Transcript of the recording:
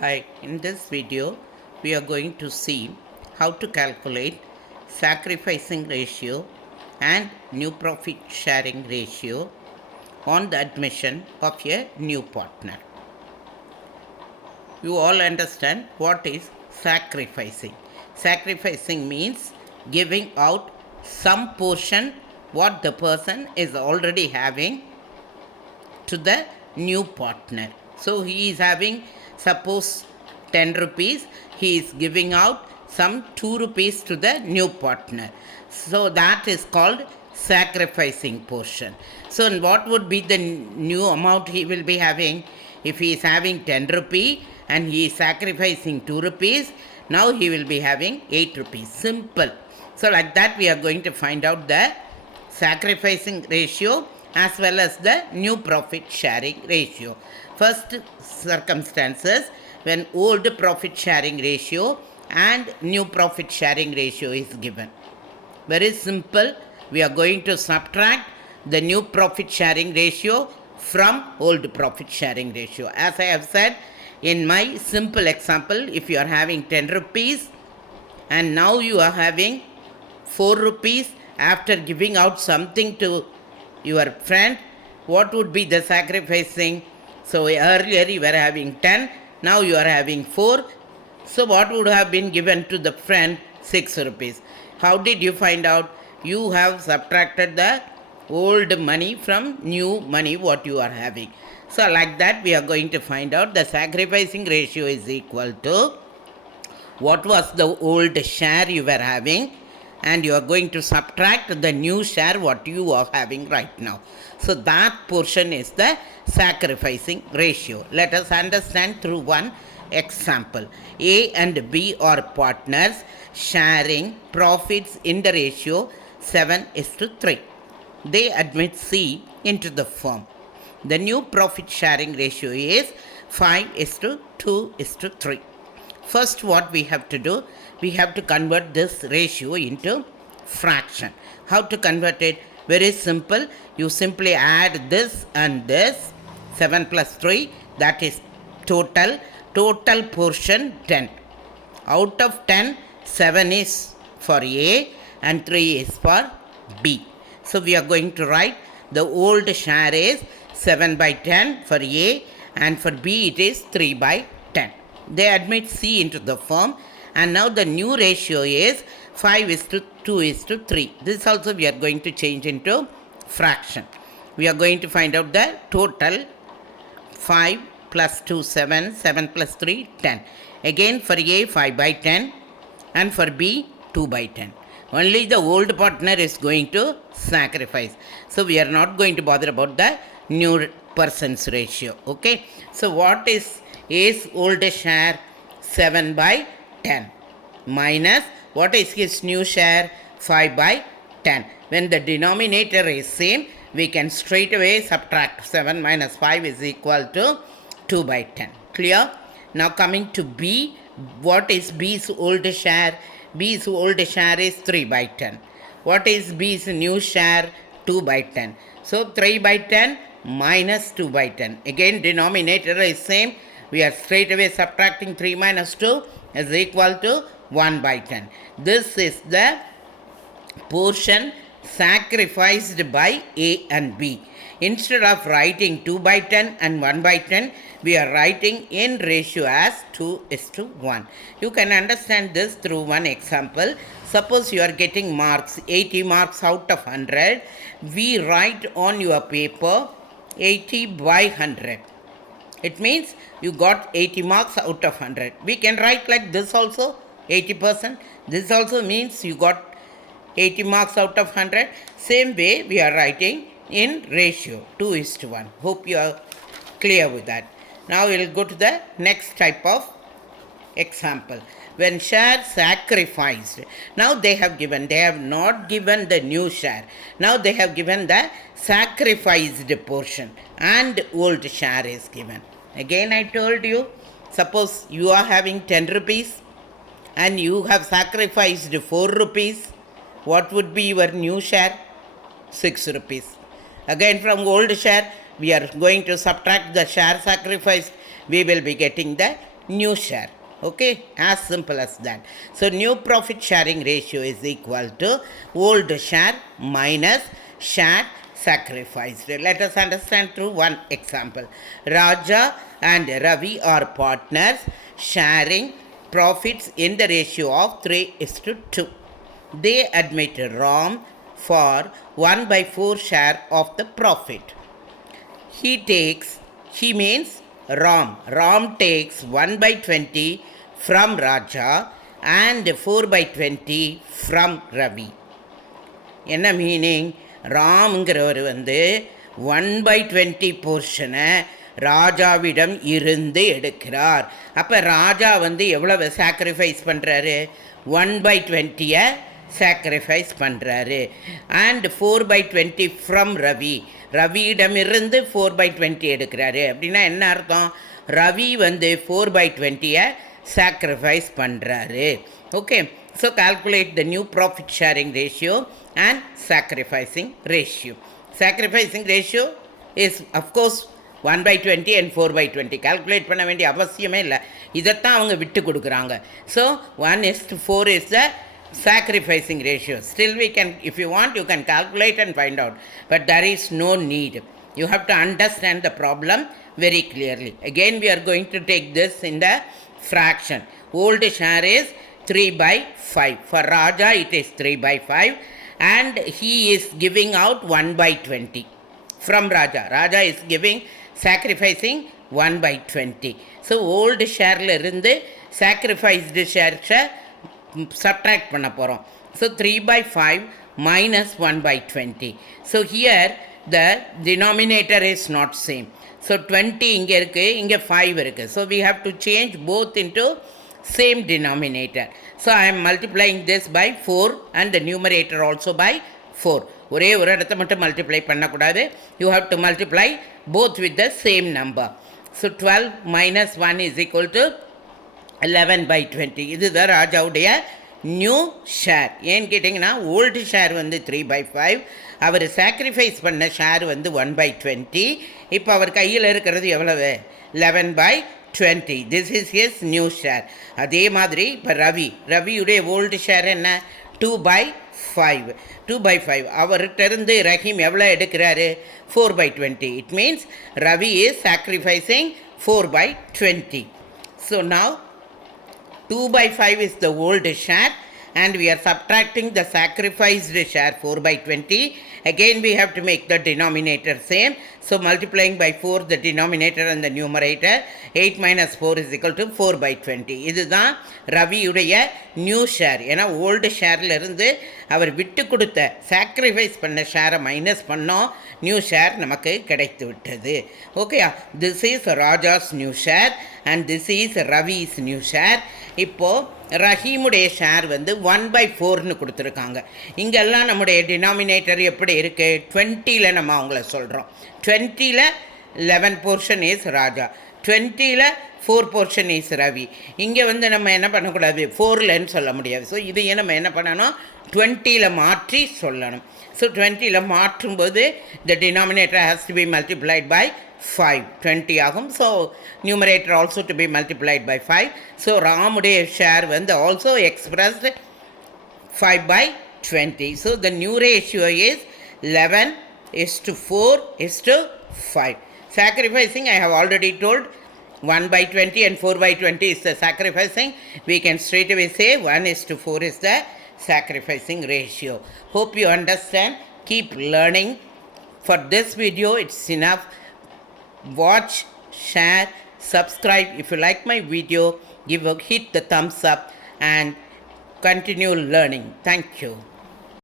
Hi, in this video we are going to see how to calculate sacrificing ratio and new profit sharing ratio on the admission of a new partner. You all understand what is sacrificing. Sacrificing means giving out some portion what the person is already having to the new partner. So he is having, suppose 10 rupees, he is giving out some 2 rupees to the new partner. So that is called sacrificing portion. So what would be the new amount he will be having? If he is having 10 rupee and he is sacrificing 2 rupees, now he will be having 8 rupees. Simple. So like that we are going to find out the sacrificing ratio as well as the new profit sharing ratio. First circumstances, when old profit sharing ratio and new profit sharing ratio is given. Very simple, we are going to subtract the new profit sharing ratio from old profit sharing ratio. As I have said in my simple example, if you are having 10 rupees and now you are having 4 rupees after giving out something to your friend, what would be the sacrificing? So earlier you were having 10, now you are having 4. So what would have been given to the friend? 6 rupees. How did you find out? You have subtracted the old money from new money what you are having. So like that we are going to find out the sacrificing ratio is equal to what was the old share you were having, and you are going to subtract the new share what you are having right now. So that portion is the sacrificing ratio. Let us understand through one example. A and B are partners sharing profits in the ratio 7:3. They admit C into the firm. The new profit sharing ratio is 5:2:3. First, what we have to do, we have to convert this ratio into fraction. How to convert it? Very simple. You simply add this and this. 7 plus 3, that is total. Total portion 10. Out of 10, 7 is for A and 3 is for B. So we are going to write the old share is 7/10 for A, and for B it is 3/10. They admit C into the firm, and now the new ratio is 5:2:3. This also we are going to change into fraction. We are going to find out the total. 5 plus 2, 7, 7 plus 3, 10. Again for A, 5/10, and for B, 2/10. Only the old partner is going to sacrifice. So we are not going to bother about the new person's ratio. Okay. So what is A's old share? 7/10 minus what is his new share? 5/10. When the denominator is same, we can straight away subtract 7 minus 5 is equal to 2/10. Clear? Now coming to B, what is B's old share? B's old share is 3/10. What is B's new share? 2/10. So 3/10 minus 2/10. Again denominator is same. We are straight away subtracting 3 minus 2 is equal to 1/10. This is the portion sacrificed by A and B. Instead of writing 2/10 and 1/10, we are writing in ratio as 2:1. You can understand this through one example. Suppose you are getting marks, 80 marks out of 100. We write on your paper 80/100. It means you got 80 marks out of 100. We can write like this also, 80%. This also means you got 80 marks out of 100. Same way we are writing in ratio 2:1. Hope you are clear with that. Now we will go to the next type of example. When share sacrificed, now they have not given the new share. Now they have given the sacrificed portion and old share is given. Again I told you, suppose you are having 10 rupees and you have sacrificed 4 rupees. What would be your new share? 6 rupees. Again from old share, we are going to subtract the share sacrificed. We will be getting the new share. Okay, as simple as that. So new profit sharing ratio is equal to old share minus share sacrificed. Let us understand through one example. Raja and Ravi are partners sharing profits in the ratio of 3:2. They admit Ram for 1/4 share of the profit. He means Ram. Ram takes 1/20 from Raja and 4/20 from Ravi. என்ன meaning? ராம்ங்கிறவர் வந்து 1/20 போர்ஷனை ராஜாவிடம் இருந்து எடுக்கிறார். அப்போ ராஜா வந்து எவ்வளவு sacrifice பண்ணுறாரு? 1/20 சாக்ரிஃபைஸ் பண்ணுறாரு. And 4/20 from Ravi. ரவியிடமிருந்து 4/20 எடுக்கிறாரு. அப்படின்னா என்ன அர்த்தம்? ரவி வந்து 4/20 சாக்ரிஃபைஸ் பண்ணுறாரு. Okay, so calculate the new profit sharing ratio and sacrificing ratio. Sacrificing ratio is of course 1/20 and 4/20. calculate பண்ண வேண்டிய அவசியமே இல்லை. இதைத்தான் அவங்க விட்டு கொடுக்குறாங்க. So 1:4 is the sacrificing ratio. Still we can, if you want, you can calculate and find out. But there is no need. You have to understand the problem very clearly. Again we are going to take this in the fraction. Old share is 3/5. For Raja it is 3/5. And he is giving out 1/20 from Raja. Raja is giving, sacrificing 1/20. So old shareல இருந்து sacrificed shares subtract பண்ண போகிறோம். So 3/5 minus 1/20. So here the denominator is not same. So 20 இங்கே இருக்குது, இங்கே 5 இருக்குது. So we have to change both into same denominator. So I am multiplying this by 4 and the numerator also by 4. ஒரே ஒரு இடத்தை மட்டும் மல்டிப்ளை பண்ணக்கூடாது. You have to multiply both with the same number. So 12 minus 1 is equal to 11/20. இதுதான் ராஜாவுடைய new share. ஏன்னு கேட்டிங்கன்னா old share வந்து 3/5, அவர் சாக்ரிஃபைஸ் பண்ண ஷேர் வந்து 1/20. இப்போ அவர் கையில் இருக்கிறது எவ்வளவு? 11/20. This is his new share. அதே மாதிரி இப்போ ரவியுடைய ஓல்டு ஷேர் என்ன? 2/5. 2/5. அவர்கிட்ட இருந்து ரஹீம் எவ்வளோ எடுக்கிறாரு? 4/20. It means Ravi is sacrificing 4/20. So now 2/5 is the old share and we are subtracting the sacrificed share 4/20. Again we have to make the denominator same. So multiplying by 4 the denominator and the numerator, 8 minus 4 is equal to 4/20. இதுதான் ரவியுடைய new share. ஏன்னா old ஷேரில் இருந்து அவர் விட்டு கொடுத்த sacrifice பண்ண ஷேரை minus பண்ணோம், new share நமக்கு கிடைத்து விட்டது. ஓகேயா? This is Raja's new share and this is Ravi's new share. இப்போது ரஹீமுடைய ஷேர் வந்து 1/4ன்னு கொடுத்துருக்காங்க. இங்கெல்லாம் நம்முடைய டினாமினேட்டர் எப்படி இருக்குது? 20ல் நம்ம அவங்கள சொல்கிறோம். 20ல் 11 போர்ஷன் இஸ் ராஜா, 20ல் 4 போர்ஷன் இஸ் ரவி. இங்கே வந்து நம்ம என்ன பண்ணக்கூடாது? 4லன்னு சொல்ல முடியாது. ஸோ இதையே நம்ம என்ன பண்ணணும்? 20ல் மாற்றி சொல்லணும். ஸோ 20ல் மாற்றும்போது the denominator has to be multiplied by 5. 20 ஆகும். So numerator also to be multiplied by 5. So ராமுடைய ஷேர் வந்து also expressed 5/20. So the new ratio is 11:4:5. Sacrificing, I have already told, 1/20 and 4/20 is the sacrificing. We can straight away say 1:4 is the sacrificing ratio. Hope you understand. Keep learning. For this video it's enough. Watch, share, subscribe. If you like my video, hit the thumbs up and continue learning. Thank you.